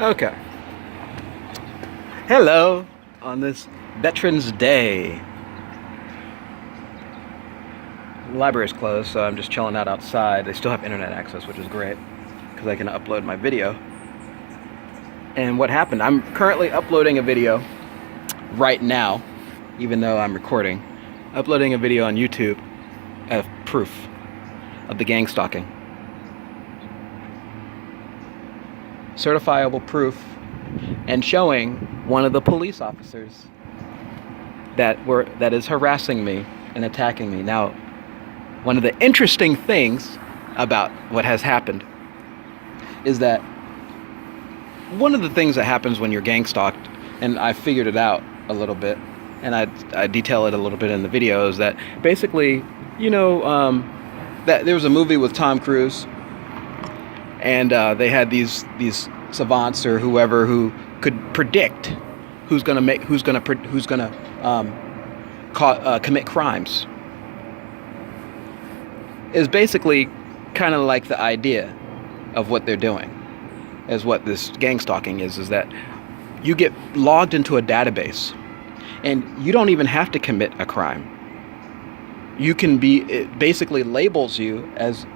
Okay. Hello on this Veterans Day. The library's closed, so I'm just chilling out outside. They still have internet access, which is great because I can upload my video. And what happened? I'm currently uploading a video right now, even though I'm recording. Uploading a video on YouTube of proof of the gang stalking. Certifiable proof, and showing one of the police officers that is harassing me and attacking me. Now, one of the interesting things about what has happened is that one of the things that happens when you're gang stalked, and I figured it out a little bit, and I detail it a little bit in the video, is that basically, that there was a movie with Tom Cruise, and they had these savants or whoever who could predict who's gonna commit crimes. Is basically kind of like the idea of what they're doing, is what this gang stalking is that you get logged into a database, and you don't even have to commit a crime. You can be, it basically labels you as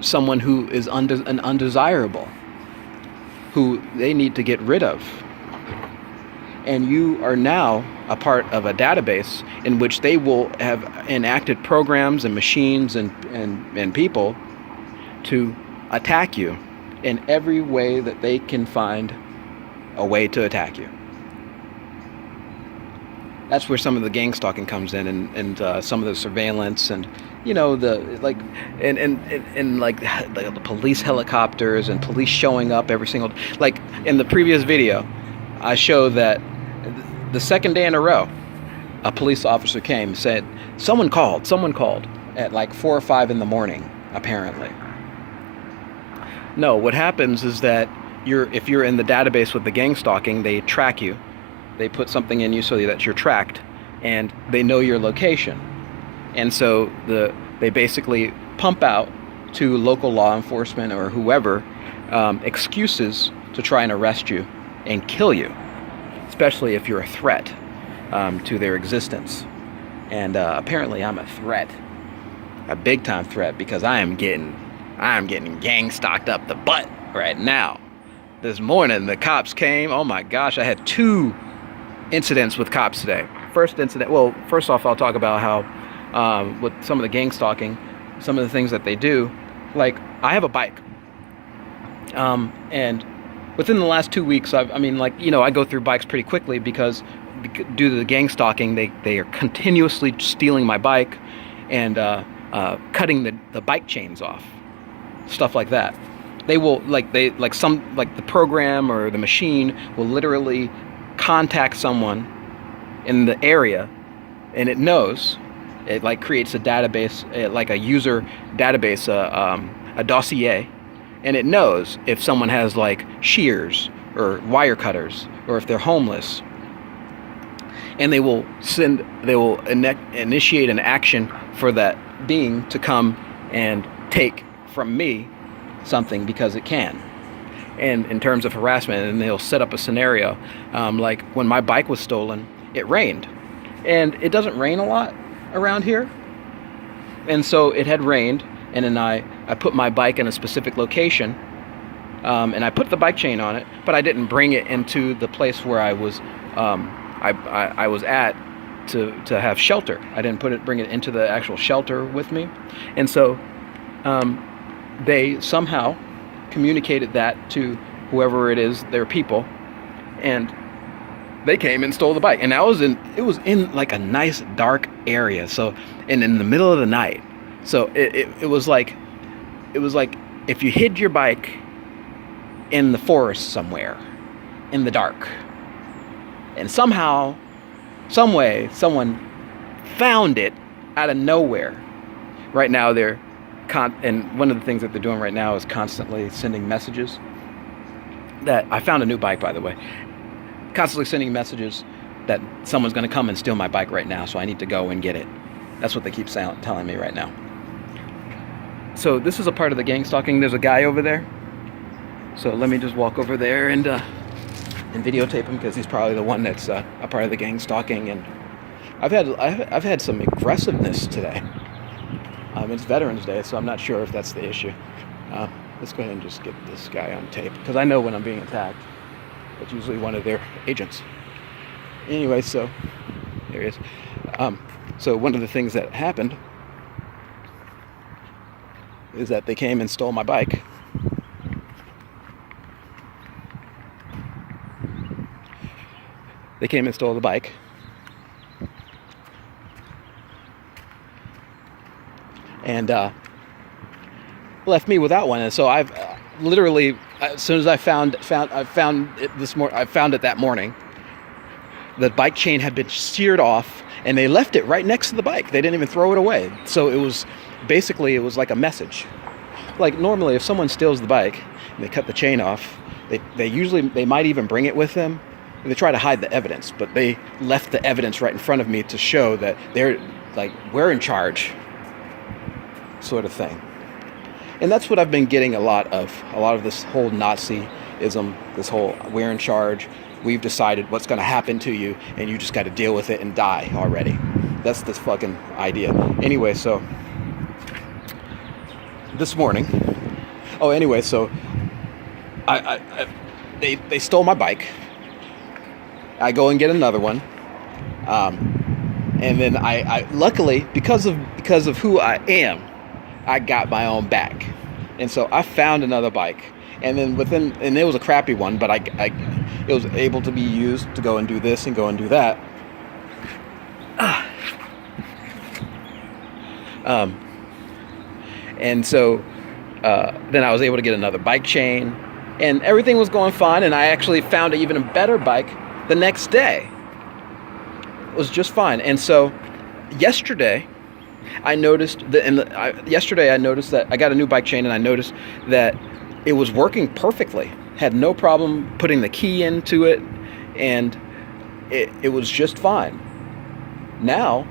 someone who is undesirable, who they need to get rid of. And you are now a part of a database in which they will have enacted programs and machines and people to attack you in every way that they can find a way to attack you. That's where some of the gang stalking comes in, and some of the surveillance, and the police helicopters and police showing up every single, like in the previous video I showed that the second day in a row a police officer came and said someone called at like 4 or 5 in the morning apparently. No, what happens is that if you're in the database with the gang stalking, they track you. They put something in you so that you're tracked, and they know your location. And so they basically pump out to local law enforcement or whoever excuses to try and arrest you and kill you, especially if you're a threat to their existence. And apparently I'm a threat, a big time threat, because I am getting gang stalked up the butt right now. This morning the cops came. Oh my gosh, I had 2 incidents with cops today. First off, I'll talk about how with some of the gang stalking, some of the things that they do. Like, I have a bike, and within the last 2 weeks, I go through bikes pretty quickly because due to the gang stalking, they are continuously stealing my bike and cutting the bike chains off, stuff like that. They will the program or the machine will literally contact someone in the area, and it knows. It creates a database, like a user database, a dossier, and it knows if someone has shears or wire cutters, or if they're homeless, and they will initiate an action for that being to come and take from me something because it can. And in terms of harassment, and they'll set up a scenario, like when my bike was stolen, it rained, and it doesn't rain a lot around here, and so it had rained, and then I put my bike in a specific location, and I put the bike chain on it, but I didn't bring it into the place where I was I was at to have shelter. I didn't bring it into the actual shelter with me, and so they somehow communicated that to whoever it is, their people, and they came and stole the bike. And it was in like a nice dark area, so, and in the middle of the night. So it was like if you hid your bike in the forest somewhere in the dark, and somehow, some way, someone found it out of nowhere. Right now and one of the things that they're doing right now is constantly sending messages. That I found a new bike, by the way. Constantly sending messages that someone's going to come and steal my bike right now, so I need to go and get it. That's what they keep telling me right now. So this is a part of the gang stalking. There's a guy over there. So let me just walk over there and and videotape him because he's probably the one that's a part of the gang stalking. And I've had some aggressiveness today. It's Veterans Day, so I'm not sure if that's the issue. Let's go ahead and just get this guy on tape because I know when I'm being attacked. It's usually one of their agents. Anyway, so there he is. So one of the things that happened is that they came and stole my bike. They came and stole the bike. And left me without one. And so I've literally, as soon as I found it that morning, the bike chain had been seared off, and they left it right next to the bike. They didn't even throw it away. So it was like a message. Like normally, if someone steals the bike and they cut the chain off, they might even bring it with them. They try to hide the evidence, but they left the evidence right in front of me to show that they're like, we're in charge, sort of thing. And that's what I've been getting a lot of this whole Nazism, this whole we're in charge, we've decided what's going to happen to you, and you just got to deal with it and die already. That's this fucking idea. Anyway, so this morning, they stole my bike. I go and get another one, and then I luckily because of who I am, I got my own back, and so I found another bike, and then and it was a crappy one, but it was able to be used to go and do this and go and do that. And so then I was able to get another bike chain, and everything was going fine, and I actually found even a better bike the next day. It was just fine. And so yesterday I noticed that I got a new bike chain, and I noticed that it was working perfectly. Had no problem putting the key into it, and it was just fine. Now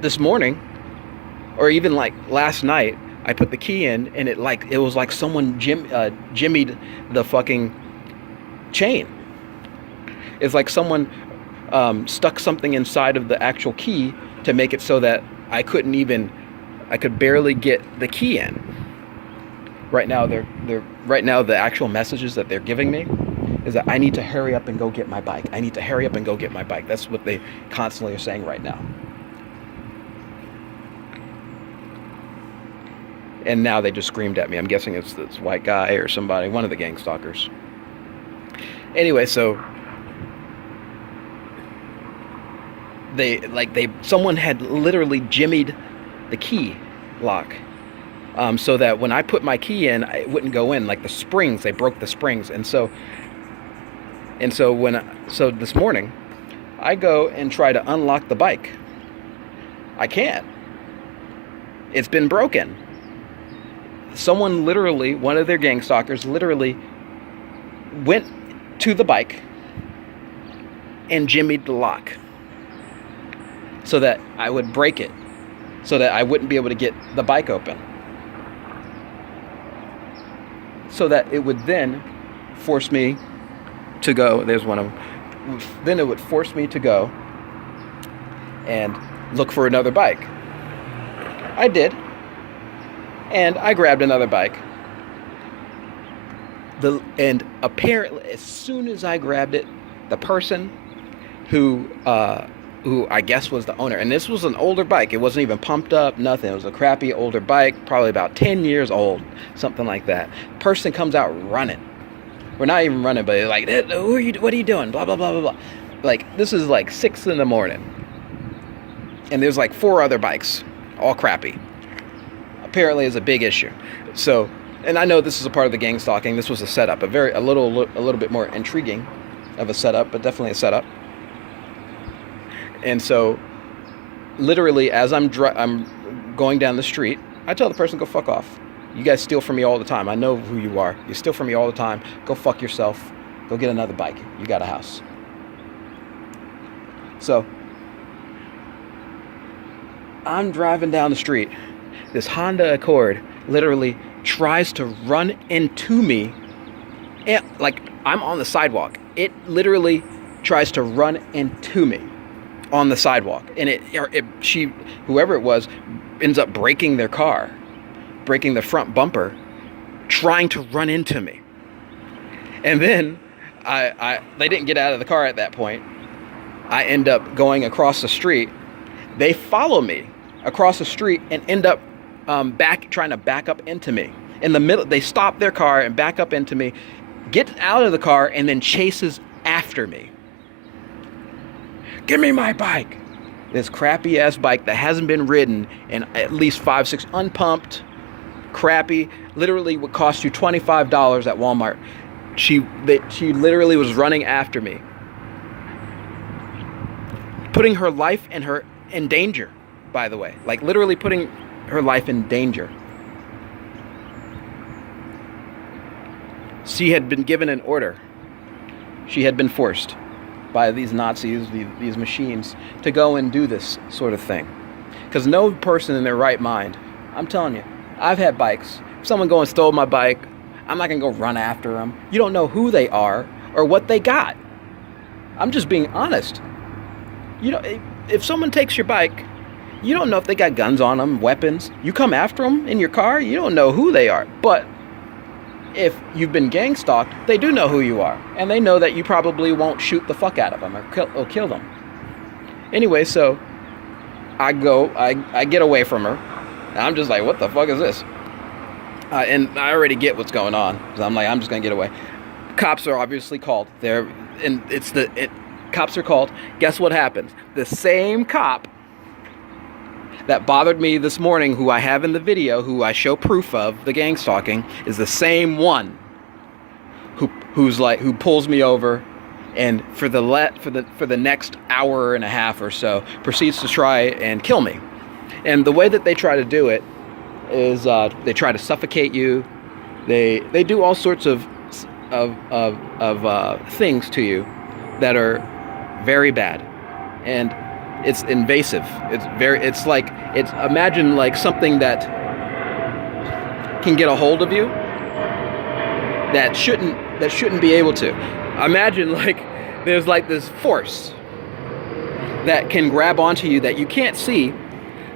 this morning, or even like last night, I put the key in, and it was like someone jimmied the fucking chain. It's like someone stuck something inside of the actual key to make it so that I could barely get the key in. Right now, the actual messages that they're giving me is that I need to hurry up and go get my bike. I need to hurry up and go get my bike. That's what they constantly are saying right now. And now they just screamed at me. I'm guessing it's this white guy or somebody, one of the gang stalkers. Anyway, so someone had literally jimmied the key lock, so that when I put my key in, it wouldn't go in. Like the springs, they broke the springs, and so this morning, I go and try to unlock the bike. I can't. It's been broken. Someone literally, one of their gang stalkers, literally went to the bike and jimmied the lock so that I would break it, so that I wouldn't be able to get the bike open, so that it would then force me to go. There's one of them. Then it would force me to go and look for another bike. I did. And I grabbed another bike. And apparently, as soon as I grabbed it, the person who I guess was the owner, and this was an older bike. It wasn't even pumped up, nothing. It was a crappy older bike, probably about 10 years old, something like that. Person comes out running. We're not even running, but like, who are you? What are you doing? Blah, blah, blah, blah, blah. Like, this is like 6 in the morning. And there's like 4 other bikes, all crappy. Apparently is a big issue. So, and I know this is a part of the gang stalking. This was a setup, a little bit more intriguing of a setup, but definitely a setup. And so, literally, as I'm going down the street, I tell the person, go fuck off. You guys steal from me all the time. I know who you are. You steal from me all the time. Go fuck yourself. Go get another bike. You got a house. So, I'm driving down the street. This Honda Accord literally tries to run into me, and like I'm on the sidewalk. It literally tries to run into me on the sidewalk, and whoever it was, ends up breaking their car, breaking the front bumper, trying to run into me. And then they didn't get out of the car at that point. I end up going across the street. They follow me across the street and end up trying to back up into me. In the middle, they stop their car and back up into me, get out of the car, and then chases after me. Give me my bike. This crappy ass bike that hasn't been ridden in at least 5-6, unpumped, crappy, literally would cost you $25 at Walmart. She literally was running after me, putting her life in danger, by the way. Like literally putting her life in danger. She had been given an order. She had been forced by these Nazis, these machines, to go and do this sort of thing. Because no person in their right mind, I'm telling you, I've had bikes. If someone go and stole my bike, I'm not going to go run after them. You don't know who they are or what they got. I'm just being honest. You know, if someone takes your bike, you don't know if they got guns on them, weapons. You come after them in your car, you don't know who they are. But if you've been gang stalked, they do know who you are. And they know that you probably won't shoot the fuck out of them or kill them. Anyway, so I get away from her. And I'm just like, what the fuck is this? And I already get what's going on. So I'm like, I'm just going to get away. Cops are obviously called. Cops are called. Guess what happens? The same cop that bothered me this morning, who I have in the video, who I show proof of the gang stalking, is the same one who pulls me over, and for the next hour and a half or so proceeds to try and kill me. And the way that they try to do it is they try to suffocate you. They do all sorts of things to you that are very bad, and it's invasive. Imagine like something that can get a hold of you that shouldn't be able to. Imagine like there's like this force that can grab onto you that you can't see,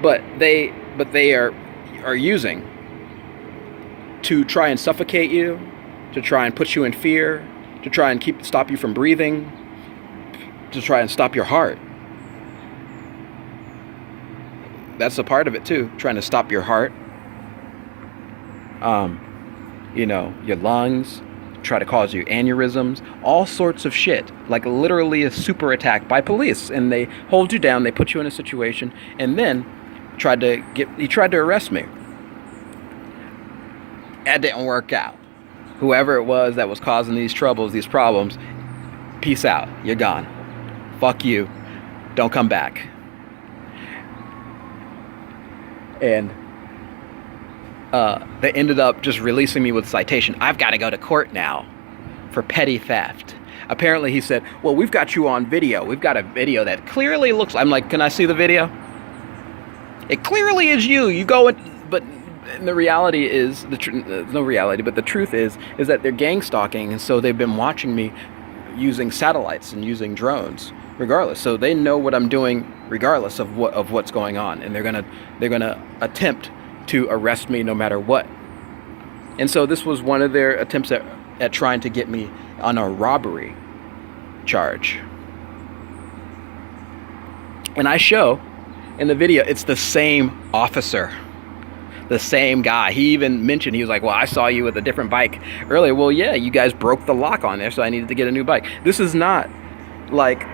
but they are using to try and suffocate you, to try and put you in fear, to try and stop you from breathing, to try and stop your heart. That's a part of it too, trying to stop your heart. Your lungs, try to cause you aneurysms, all sorts of shit. Like literally a super attack by police, and they hold you down, they put you in a situation, and then he tried to arrest me. That didn't work out. Whoever it was that was causing these problems, peace out, you're gone. Fuck you, don't come back. And they ended up just releasing me with a citation. I've got to go to court now for petty theft. Apparently he said, well, we've got you on video. We've got a video that clearly looks... I'm like, can I see the video? It clearly is you. You go... But the reality is... no reality, but the truth is that they're gang stalking, and so they've been watching me using satellites and using drones regardless. So they know what I'm doing regardless of what's going on, and they're gonna attempt to arrest me no matter what. And so this was one of their attempts at trying to get me on a robbery charge. And I show in the video it's the same officer, the same guy. He even mentioned, he was like, well, I saw you with a different bike earlier. Well, yeah, you guys broke the lock on there, so I needed to get a new bike. This is not like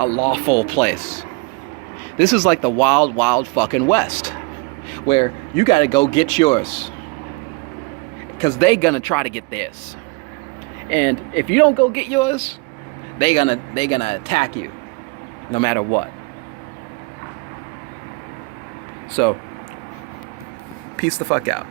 a lawful place. This is like the wild, wild fucking West, where you gotta go get yours, because they gonna try to get theirs. And if you don't go get yours, they gonna attack you no matter what. So peace the fuck out.